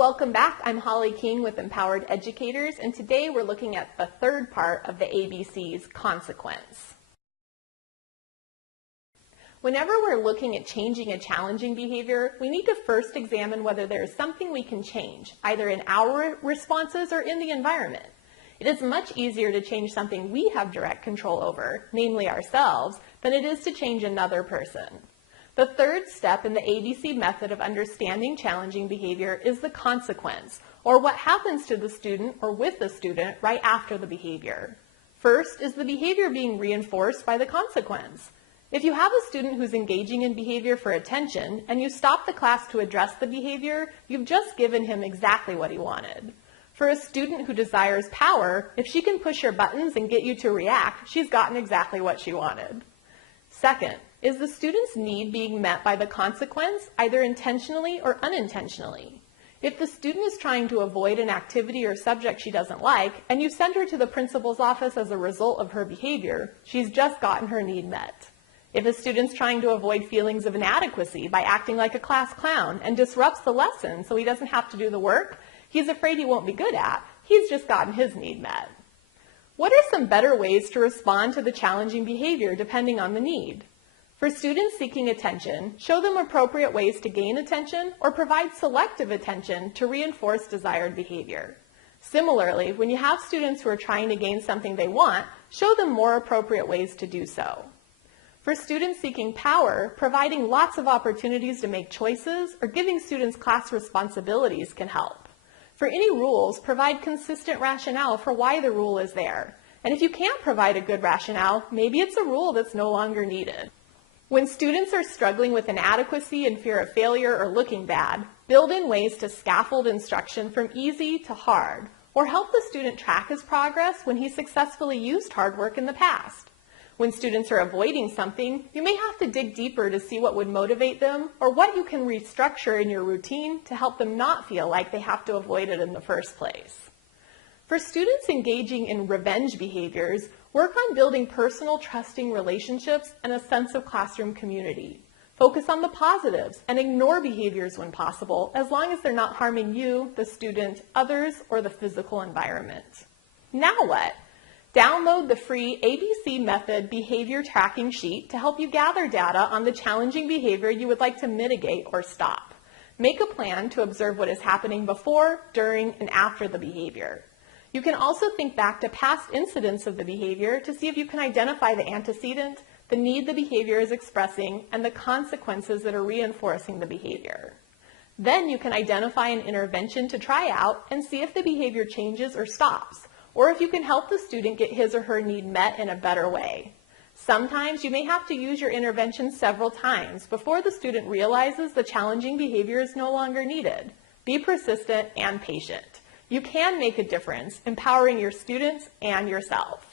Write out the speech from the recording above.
welcome back. I'm Holly King with Empowered Educators, and today we're looking at the third part of the ABC's consequence. Whenever we're looking at changing a challenging behavior, we need to first examine whether there is something we can change, either in our responses or in the environment. It is much easier to change something we have direct control over, namely ourselves, than it is to change another person. The third step in the ABC method of understanding challenging behavior is the consequence, or what happens to the student or with the student right after the behavior. First is the behavior being reinforced by the consequence. If you have a student who's engaging in behavior for attention and you stop the class to address the behavior, you've just given him exactly what he wanted. For a student who desires power, if she can push your buttons and get you to react, she's gotten exactly what she wanted. Second, is the student's need being met by the consequence, either intentionally or unintentionally? If the student is trying to avoid an activity or subject she doesn't like, and you send her to the principal's office as a result of her behavior, she's just gotten her need met. If a student's trying to avoid feelings of inadequacy by acting like a class clown and disrupts the lesson so he doesn't have to do the work he's afraid he won't be good at, he's just gotten his need met. What are some better ways to respond to the challenging behavior depending on the need? For students seeking attention, show them appropriate ways to gain attention or provide selective attention to reinforce desired behavior. Similarly, when you have students who are trying to gain something they want, show them more appropriate ways to do so. For students seeking power, providing lots of opportunities to make choices or giving students class responsibilities can help. For any rules, provide consistent rationale for why the rule is there. And if you can't provide a good rationale, maybe it's a rule that's no longer needed. When students are struggling with inadequacy and fear of failure or looking bad, build in ways to scaffold instruction from easy to hard, or help the student track his progress when he successfully used hard work in the past. When students are avoiding something, you may have to dig deeper to see what would motivate them or what you can restructure in your routine to help them not feel like they have to avoid it in the first place. For students engaging in revenge behaviors, work on building personal, trusting relationships and a sense of classroom community. Focus on the positives and ignore behaviors when possible, as long as they're not harming you, the student, others, or the physical environment. Now what? Download the free ABC Method Behavior Tracking Sheet to help you gather data on the challenging behavior you would like to mitigate or stop. Make a plan to observe what is happening before, during, and after the behavior. You can also think back to past incidents of the behavior to see if you can identify the antecedent, the need the behavior is expressing, and the consequences that are reinforcing the behavior. Then you can identify an intervention to try out and see if the behavior changes or stops, or if you can help the student get his or her need met in a better way. Sometimes you may have to use your intervention several times before the student realizes the challenging behavior is no longer needed. Be persistent and patient. You can make a difference, empowering your students and yourself.